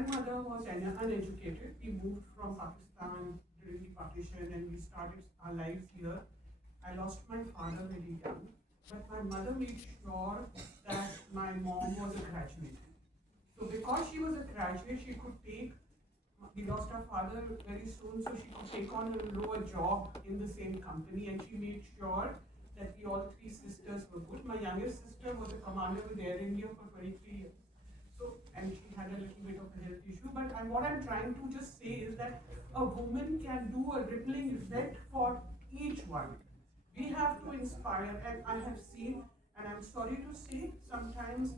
grandmother was uneducated. We moved from Pakistan during the partition and we started our lives here. I lost my father very young, but my mother made sure that my mom was a graduate. So because she was a graduate, she could take, we lost our father very soon, so she could take on a lower job in the same company, and she made sure that we all three sisters were good. My youngest sister was a commander with Air India for 23 years. So, and she had a little bit of a health issue. But what I'm trying to just say is that a woman can do a rippling effect for each one. We have to inspire, and I have seen, and I'm sorry to say, sometimes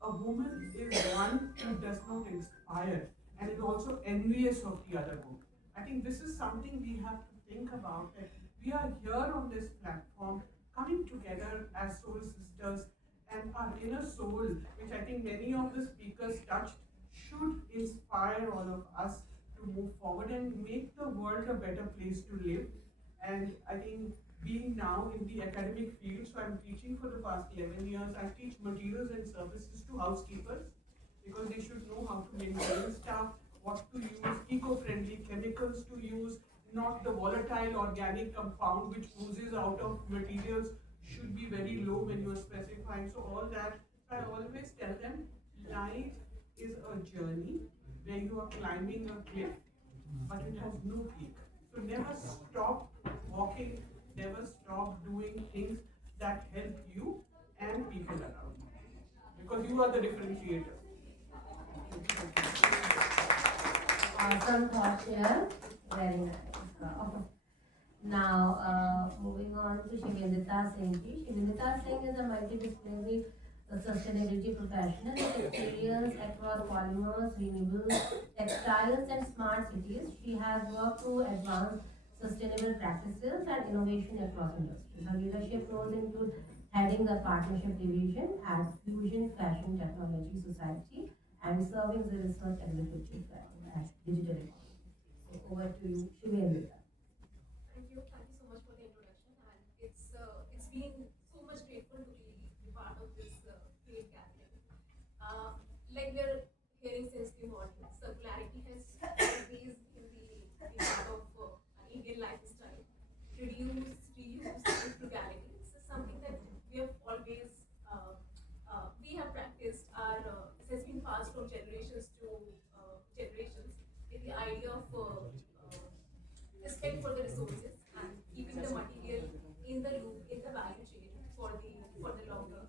a woman is one who does not inspire and is also envious of the other woman. I think this is something we have to think about, that we are here on this platform coming together as soul sisters, and our inner soul, which I think many of the speakers touched, should inspire all of us to move forward and make the world a better place to live. And I think being now in the academic field, so I'm teaching for the past 11 years, I teach materials and services to housekeepers because they should know how to maintain stuff, what to use, eco-friendly chemicals to use, not the volatile organic compound which oozes out of materials should be very low when you're specifying. So all that, so I always tell them, life is a journey where you are climbing a cliff, but it has no peak. So never stop walking, never stop doing things that help you and people around you. Because you are the differentiator. Awesome thought here. Very nice. Now, moving on to Shivendita Singh ji. Shivendita Singh is a multidisciplinary sustainability professional with experience across polymers, renewables, textiles, and smart cities. She has worked to advance sustainable practices and innovation across industries. Her leadership roles include heading the partnership division at Fusion Fashion Technology Society and serving as a research executive at Digital Economies. So over to you, Shivendra. Thank you so much for the introduction, and it's been so much grateful to be part of this great gathering. Like we're hearing since the morning, circularity has always been the part of an Indian lifestyle. Reduce, reuse, and frugality. This is something that we have always we have practiced. This has been passed from generations to generations. With the idea of respect for the resources and keeping the material in the loop, in the value chain for the longer.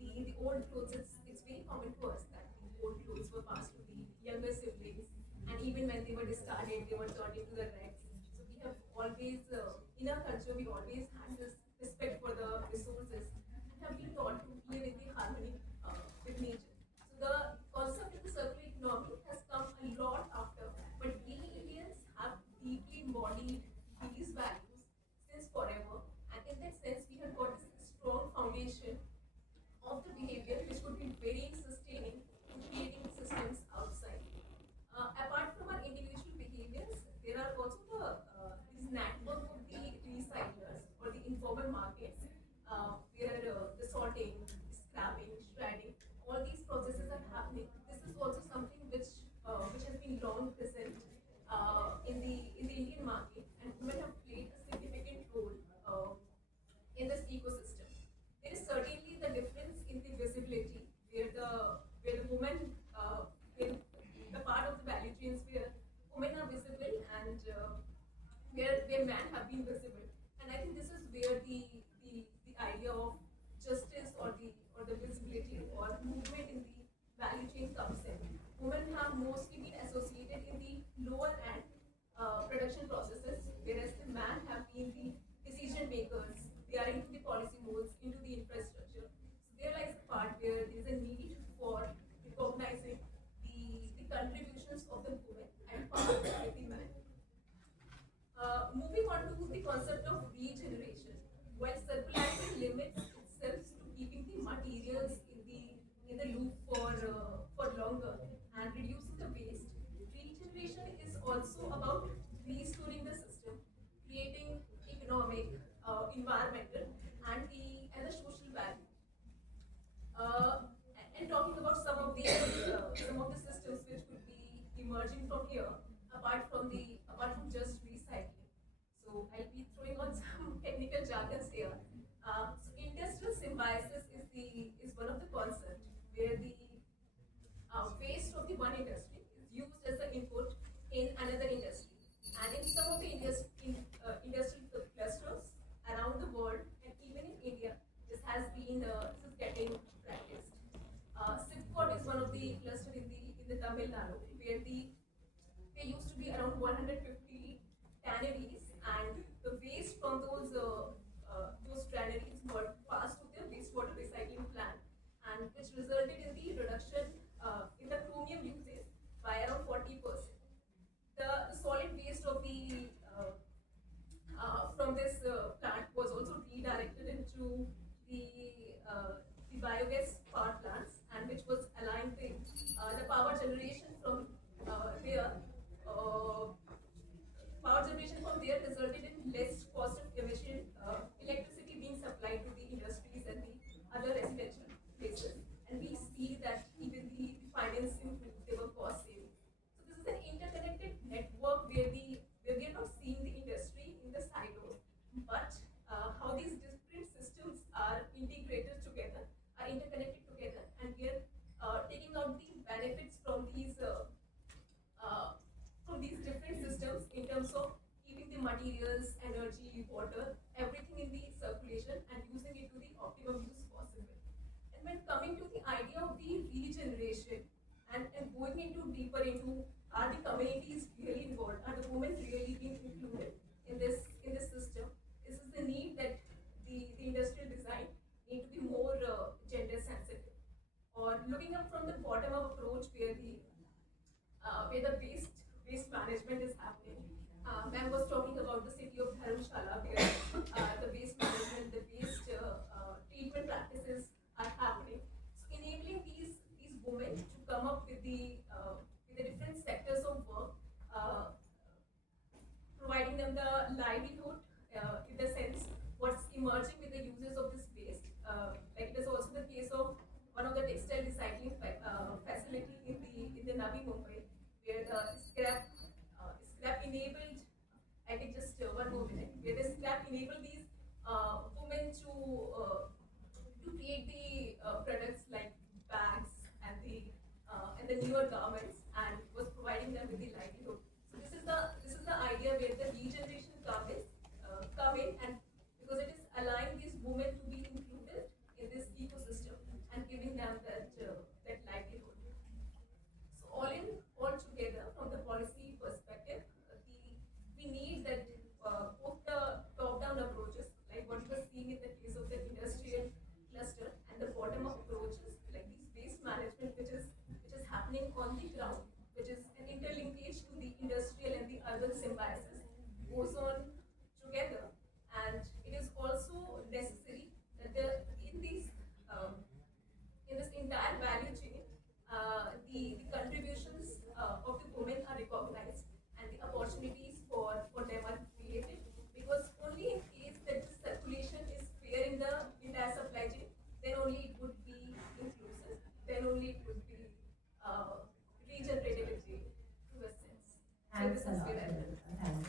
The old clothes, it's very common to us that the old clothes were passed to the younger siblings, and even when they were discarded, they were turned into the wrecks. So we have always, in our culture, we always had this respect for the resources and have been taught to live in the harmony with nature. So the concept of the circular economy has come a lot after, but we Indians have deeply embodied these values since forever, and in that sense, we have got this strong foundation of the behavior which could be very sustaining in creating systems outside. Apart from our individual behaviors, there are also this network of the recyclers or the informal markets where the sorting, scrapping, shredding, all these processes are happening. This is also something which has been long present in the Indian market, and women have played a significant role in this ecosystem. There is certainly the difference in the visibility, where the women in the part of the value chains where women are visible and where men have been visible. And I think this is where the idea of justice or the visibility or movement in the value chain comes in. Women have mostly been associated in the lower end production processes, whereas the men have been the decision makers. They are into the policy modes, into the infrastructure. So there lies the part where there is a need for recognizing the contributions of the women and part of the men. Moving on to the concept of regeneration, while circularity limits itself to keeping the materials in the loop for longer and reducing the waste, emerging from here, apart from just recycling. So I'll be throwing on some technical jargons here. So industrial symbiosis is one of the concepts where the waste of the one industry is used as the input in another industry. And in some of the industrial clusters around the world and even in India, this is getting practiced. SIPCOT is one of the cluster in the Tamil Nadu where there used to be around 150 tanneries, and the waste from those tanneries were passed to the wastewater recycling plant, and which resulted in the reduction in the chromium usage by around 40%. The solid waste of the from this plant was also redirected into the biogas power plants, and which was aligned with the power generation from there. Uh, Power generation from there resulted in less cost of efficient electricity being supplied to the industries and the other residential places. And we see that even the finance improved, there were cost savings. So this is an interconnected network where we are not seeing the industry in the silos, but how these different systems are integrated together, are interconnected together, and we are taking out the benefits uh, from these different systems in terms of keeping the materials, energy, water, everything in the circulation and using it to the optimum use possible. And when coming to the idea of the regeneration and going into deeper into, are the communities really involved? Are the women really being included in this system? This is the need that the industrial design need to be more gender sensitive. Or looking up from the bottom up approach where the waste management is happening. Ma'am was talking about the city of Dharamshala, where the waste management, the waste treatment practices are happening. So enabling these women to come up with the different sectors of work, uh, providing them the livelihood in the sense what's emerging with the uses of this waste. Like it is also the case of one of the textile recycling facility in the Navi Mumbai, where the scrap enabled. I think just one more minute. Where the scrap enabled these women to create the products like bags and the newer garments, and was providing them with the livelihood. So this is the idea where the regeneration come in, and because it is allowing these women to be included in this ecosystem and giving them that livelihood. So all together, from the policy perspective, we need that both the top-down approaches, like what we were seeing in the case of the industrial cluster, and the bottom-up approaches, like these waste management, which is happening on the ground, which is an interlinkage to the industrial and the urban symbiosis, goes on together, and it is also necessary that in these in this entire value chain, the contributions of the women are recognized and the opportunities for them are created, because only in case that the circulation is fair in the entire supply chain, then only it would be inclusive, then only it would be regenerative in the truest sense. So Thanks this a is lot, where I will. Nivedita. Thanks.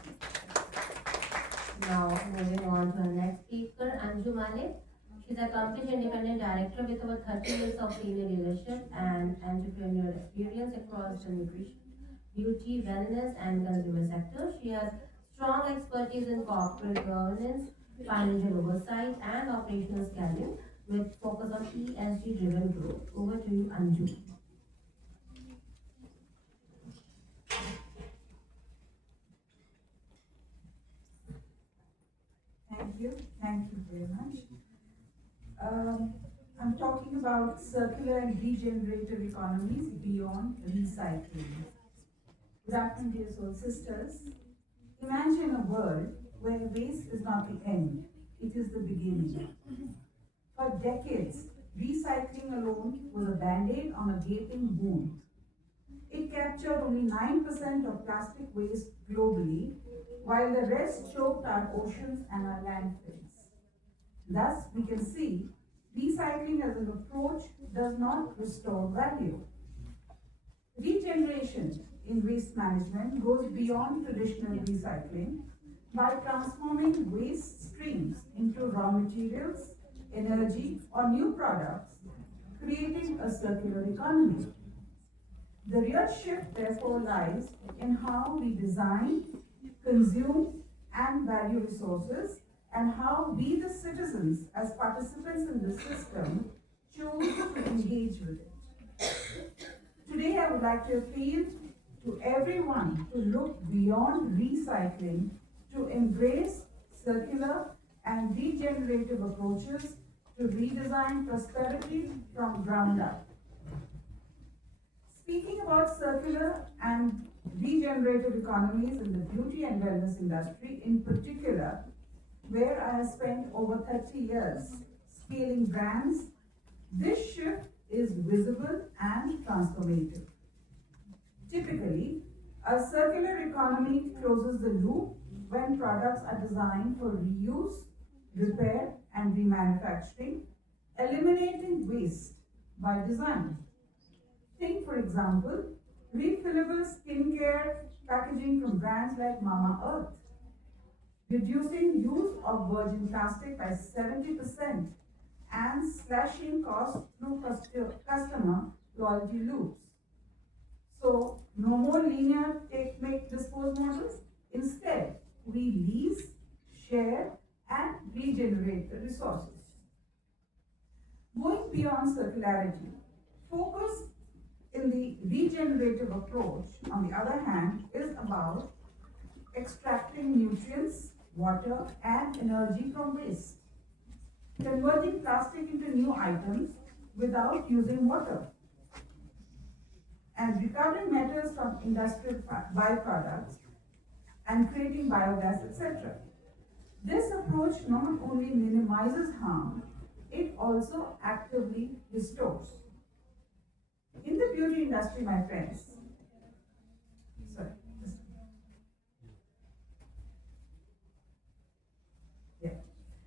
Now moving on to our next speaker, Anju Malik. She's a accomplished independent director with over 30 years of senior leadership and entrepreneurial experience across the nutrition, beauty, wellness, and consumer sectors. She has strong expertise in corporate governance, financial oversight, and operational scaling with focus on ESG driven growth. Over to you, Anju. Thank you. Thank you very much. Um, I'm talking about circular and regenerative economies beyond recycling. Good afternoon, dear soul sisters. Imagine a world where waste is not the end, it is the beginning. For decades, recycling alone was a band-aid on a gaping wound. It captured only 9% of plastic waste globally, while the rest choked our oceans and our landfills. Thus, we can see recycling as an approach does not restore value. Regeneration in waste management goes beyond traditional recycling by transforming waste streams into raw materials, energy, or new products, creating a circular economy. The real shift, therefore, lies in how we design, consume, and value resources, and how we, the citizens, as participants in the system, choose to engage with it. Today, I would like to appeal to everyone to look beyond recycling to embrace circular and regenerative approaches to redesign prosperity from ground up. Speaking about circular and regenerative economies in the beauty and wellness industry in particular, where I have spent over 30 years scaling brands, this shift is visible and transformative. Typically, a circular economy closes the loop when products are designed for reuse, repair, and remanufacturing, eliminating waste by design. Think, for example, refillable skincare packaging from brands like Mama Earth, reducing use of virgin plastic by 70% and slashing costs through customer loyalty loops. So, no more linear take, make, dispose models. Instead, we lease, share, and regenerate the resources. Going beyond circularity, focus in the regenerative approach, on the other hand, is about extracting nutrients, water, and energy from waste, converting plastic into new items without using water, and recovering metals from industrial byproducts and creating biogas, etc. This approach not only minimizes harm, it also actively restores. In the beauty industry, my friends,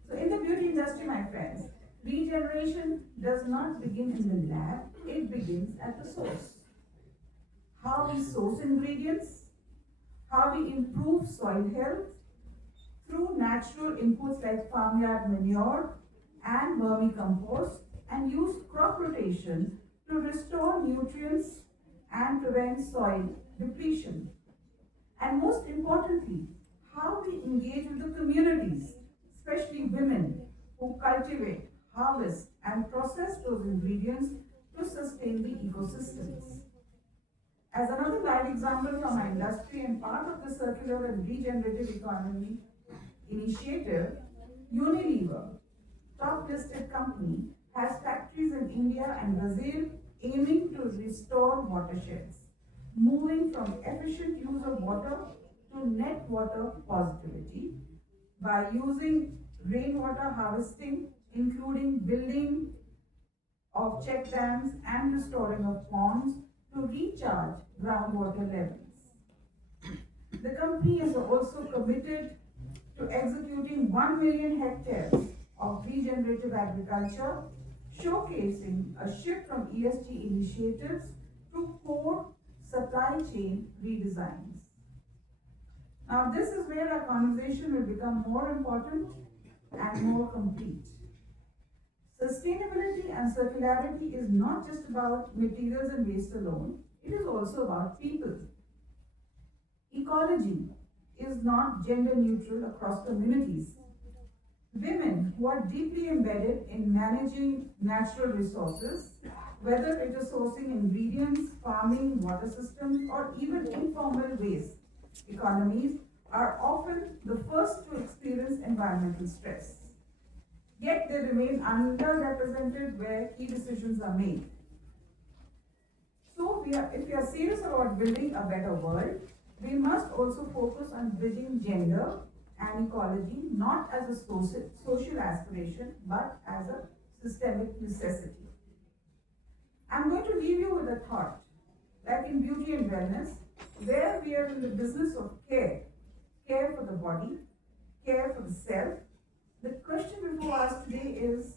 So in the beauty industry, my friends, regeneration does not begin in the lab, it begins at the source. How we source ingredients, how we improve soil health through natural inputs like farmyard manure and vermicompost, and use crop rotation to restore nutrients and prevent soil depletion. And most importantly, how we engage with the communities, especially women who cultivate, harvest, and process those ingredients to sustain the ecosystems. As another live example from my industry and part of the circular and regenerative economy initiative, Unilever, top listed company, has factories in India and Brazil aiming to restore watersheds, moving from efficient use of water to net water positivity by using rainwater harvesting, including building of check dams and restoring of ponds to recharge groundwater levels. The company is also committed to executing 1 million hectares of regenerative agriculture, showcasing a shift from ESG initiatives to core supply chain redesigns. Now, this is where our conversation will become more important and more complete. Sustainability and circularity is not just about materials and waste alone, it is also about people. Ecology is not gender neutral across communities. Women who are deeply embedded in managing natural resources, whether it is sourcing ingredients, farming, water systems, or even informal waste economies, are often the first to experience environmental stress. Yet they remain underrepresented where key decisions are made. So if we are serious about building a better world, we must also focus on bridging gender and ecology not as a social aspiration but as a systemic necessity. I'm going to leave you with a thought. Like in beauty and wellness, where we are in the business of care for the body, care for the self, the question before us today is,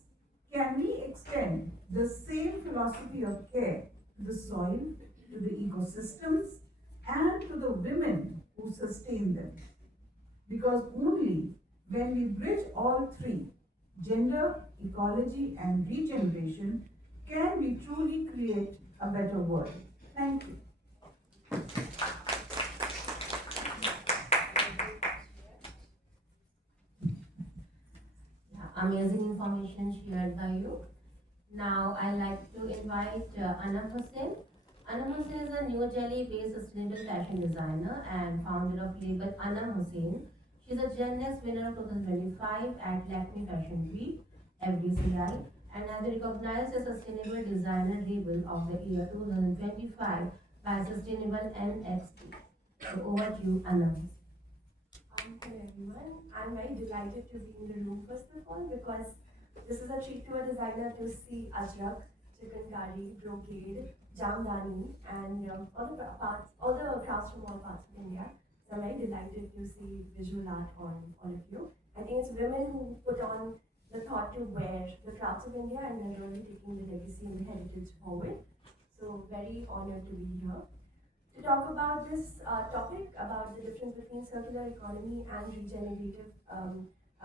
can we extend the same philosophy of care to the soil, to the ecosystems, and sustain them. Because only when we bridge all three, gender, ecology, and regeneration, can we truly create a better world. Thank you. Yeah, amazing information shared by you. Now I'd like to invite Anam Hussain. Anam Hussain is a New Delhi-based sustainable fashion designer and founder of label Anam Hussain. She's a Gen winner of 2025 at Lakme Fashion Week, FDCI, and has been recognized as Sustainable Designer Label of the Year 2025 by Sustainable NXT. So over to you, Anam. Hello everyone. I'm very delighted to be in the room first of all because this is a treat to a designer to see ajrak, chikankari, brocade, jamdani, and all the crafts from all parts of India. So I'm very delighted to see visual art on all of you. I think it's women who put on the thought to wear the crafts of India and they're really taking the legacy and the heritage forward. So very honored to be here. To talk about this topic, about the difference between circular economy and regenerative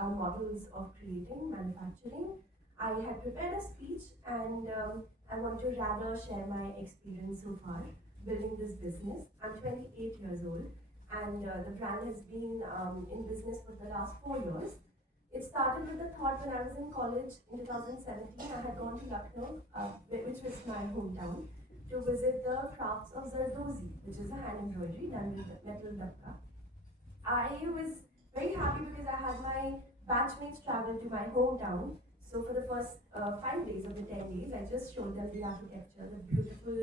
models of creating, manufacturing, I had prepared a speech and I want to rather share my experience so far building this business. I'm 28 years old and the brand has been in business for the last 4 years. It started with the thought when I was in college in 2017. I had gone to Lucknow, which was my hometown, to visit the crafts of Zardozi, which is a hand embroidery done with metal dabka. I was very happy because I had my batchmates travel to my hometown. So for the first 5 days of the 10 days, I just showed them the architecture, the beautiful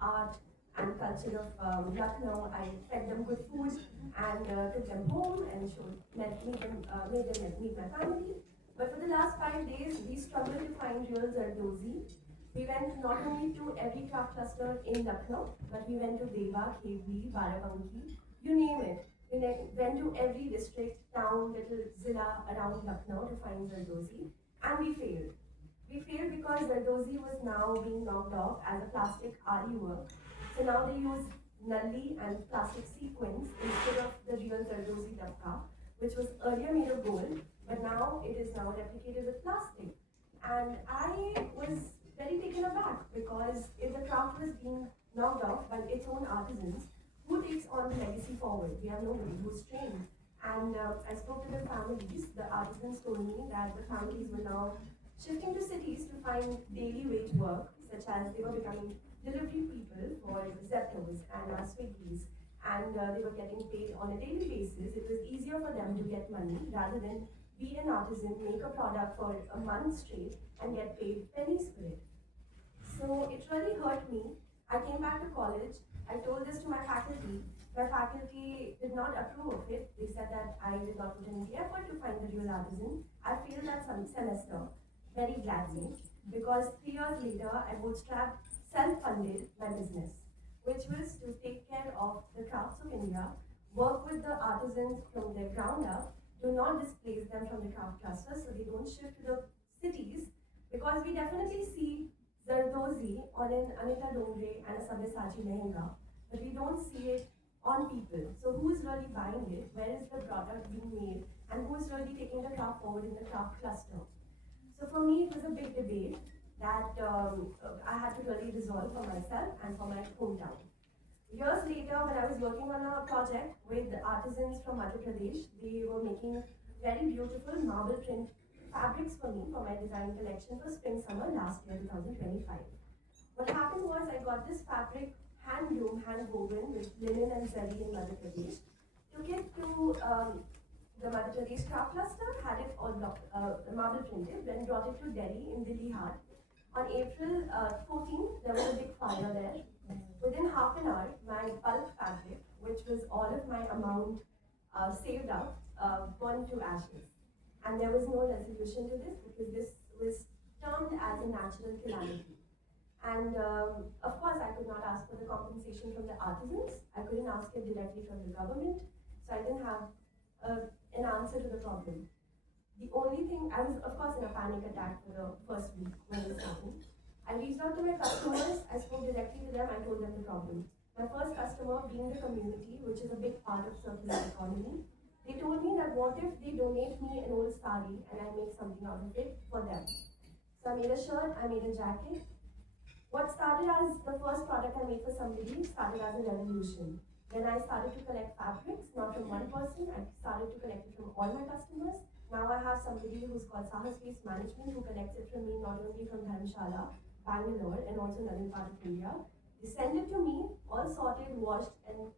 art and culture of Lucknow. I fed them good food and took them home and made them meet my family. But for the last 5 days, we struggled to find real Zardozi. We went not only to every craft cluster in Lucknow, but we went to Deva, Khevri, Barabanki, you name it. We went to every district, town, little zilla around Lucknow to find Zardozi, and we failed. We failed because Zardozi was now being knocked off as a plastic RE work. So now they use nulli and plastic sequins instead of the real Zardozi dabka, which was earlier made of gold, but now it is now replicated with plastic. And I was very taken aback because if the craft was being knocked off by its own artisans, who takes on the legacy forward? We have nobody who's trained. And I spoke to the families. The artisans told me that the families were now shifting to cities to find daily wage work, such as they were becoming delivery people for Zeptos and Swiggies. And they were getting paid on a daily basis. It was easier for them to get money rather than be an artisan, make a product for a month straight and get paid pennies for it. So it really hurt me. I came back to college. I told this to my faculty. My faculty did not approve of it. They said that I did not put in the effort to find the real artisan. I failed that semester very gladly because 3 years later I bootstrapped, self-funded my business, which was to take care of the crafts of India, work with the artisans from their ground up, do not displace them from the craft clusters so they don't shift to the cities, because we definitely see Zardozi on an Anita Dongre and a Sabyasachi lehenga, but we don't see it on people. So who's really buying it? Where is the product being made? And who's really taking the craft forward in the craft cluster? So for me, it was a big debate that I had to really resolve for myself and for my hometown. Years later, when I was working on a project with artisans from Madhya Pradesh, they were making very beautiful marble print fabrics for me for my design collection for spring summer last year, 2025. What happened was I got this fabric hand loom, hand woven with linen and zari in Madhya Pradesh, took it to the Madhya Pradesh craft cluster, had it all marble printed, then brought it to Delhi in Delhi Heart. On April 14th, there was a big fire there. Within half an hour, my bulk fabric, which was all of my amount saved up, burned to ashes. And there was no resolution to this because this was termed as a natural calamity. And of course, I could not ask for the compensation from the artisans. I couldn't ask it directly from the government. So I didn't have an answer to the problem. The only thing, I was of course in a panic attack for the first week when this happened. I reached out to my customers, I spoke directly to them, I told them the problem. My first customer being the community, which is a big part of circular economy. They told me that what if they donate me an old sari and I make something out of it for them. So I made a shirt, I made a jacket. What started as the first product I made for somebody started as a revolution. Then I started to collect fabrics, not from one person, I started to collect it from all my customers. Now I have somebody who's called Sahas Waste Management who collects it from me not only from Dharamshala, Bangalore, and also another part of India. They send it to me, all sorted, washed, and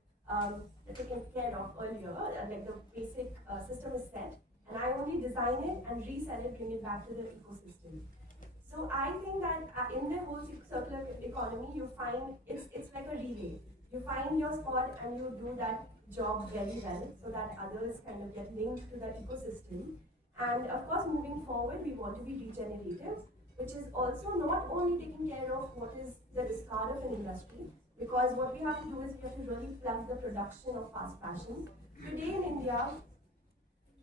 taken care of earlier, like the basic system is set, and I only design it and resell it, bring it back to the ecosystem. So I think that in the whole circular economy, you find it's like a relay. You find your spot and you do that job very well, so that others kind of get linked to the ecosystem. And of course, moving forward, we want to be regenerative, which is also not only taking care of what is the discard of an industry, because what we have to do is we have to really plug the production of fast fashion. Today in India,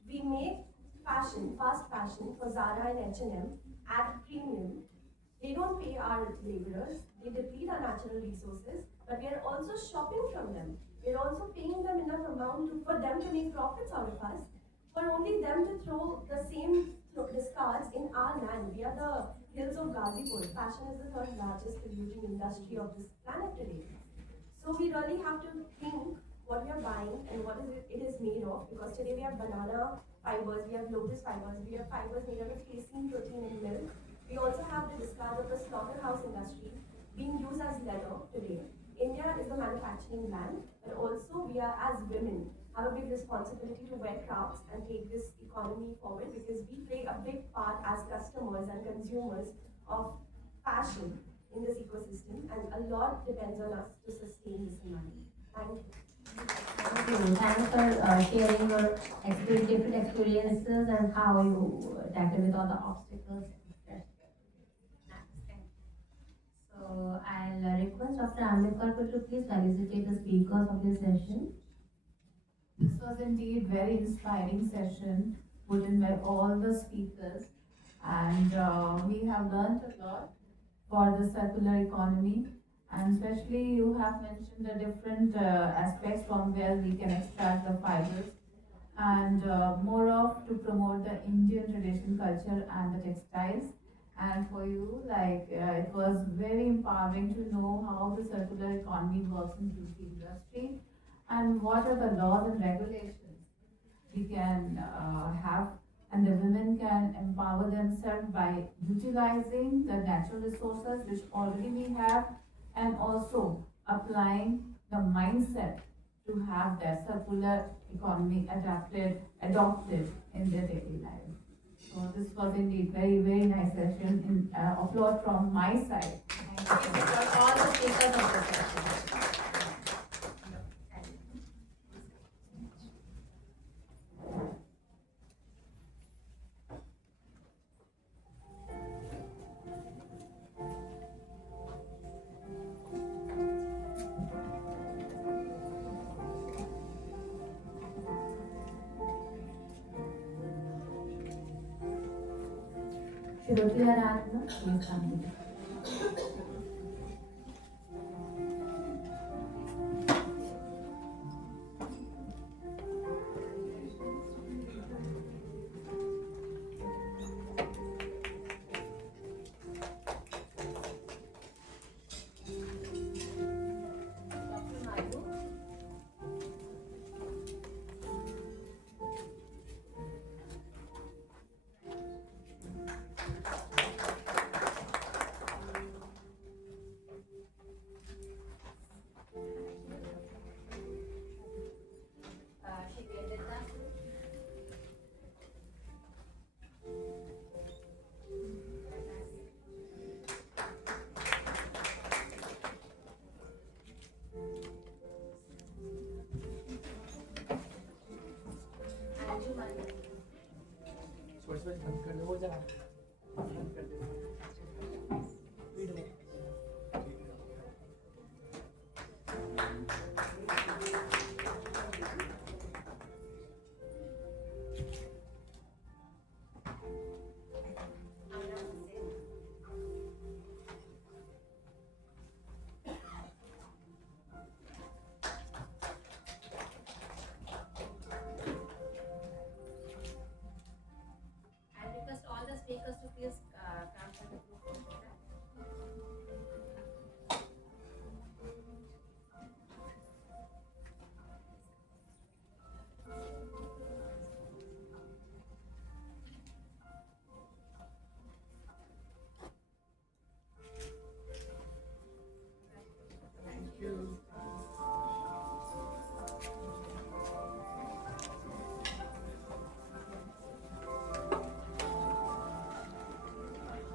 we make fashion, fast fashion for Zara and H&M at premium. They don't pay our laborers, they deplete our natural resources, but we are also shopping from them. We are also paying them enough amount for them to make profits out of us, for only them to throw the same discards in our land. We are the hills of Gazipur. Fashion is the third largest polluting industry of this planet today. So we really have to think what we are buying and what it is made of, because today we have banana fibers, we have lotus fibers, we have fibers made out of casein, protein, and milk. We also have the discard of the slaughterhouse industry being used as leather today. India is the manufacturing land, but also we are, as women, have a big responsibility to wear crafts and take this economy forward, because we play a big part as customers and consumers of fashion in this ecosystem, and a lot depends on us to sustain this demand. Thank you. Thank you. Thanks for sharing your different experiences and how you tackled with all the obstacles. So I'll request Dr. Ambedkar to please felicitate the speakers of this session. This was indeed very inspiring session put in by all the speakers, and we have learned a lot for the circular economy, and especially you have mentioned the different aspects from where we can extract the fibers, and more of to promote the Indian tradition, culture and the textiles. And for you, like it was very empowering to know how the circular economy works in beauty industry and what are the laws and regulations we can have, and the women can empower themselves by utilizing the natural resources which already we have, and also applying the mindset to have that circular economy adopted in their daily life. So this was indeed very, very nice session. In applaud from my side. Thank you for all the speakers of the session. Shruti Aradhana, please come. बंद कर दो वो जरा